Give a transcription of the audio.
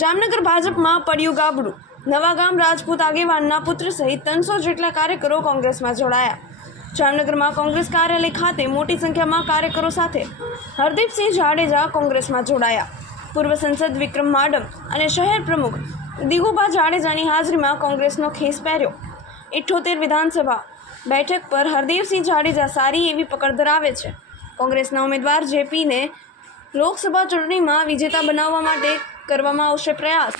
જામનગર ભાજપમાં પડ્યું ગાબડું। નવાગામ રાજપૂત આગેવાનના પુત્ર સહિત 300 જેટલા કાર્યકરો કોંગ્રેસમાં જોડાયા। જામનગરમાં કોંગ્રેસ કાર્યાલય ખાતે મોટી સંખ્યામાં કાર્યકરો સાથે હરદીપસિંહ જાડેજા કોંગ્રેસમાં જોડાયા। પૂર્વ સંસદ વિક્રમ માડમ અને શહેર પ્રમુખ દિગુભા જાડેજાની હાજરીમાં કોંગ્રેસનો ખેસ પહેર્યો। 78 વિધાનસભા બેઠક પર હરદીપસિંહ જાડેજા સારી એવી પકડ ધરાવે છે। કોંગ્રેસના ઉમેદવાર જેપીને લોકસભા ચૂંટણીમાં વિજેતા બનાવવા માટે કરવામાં આવશે પ્રયાસ।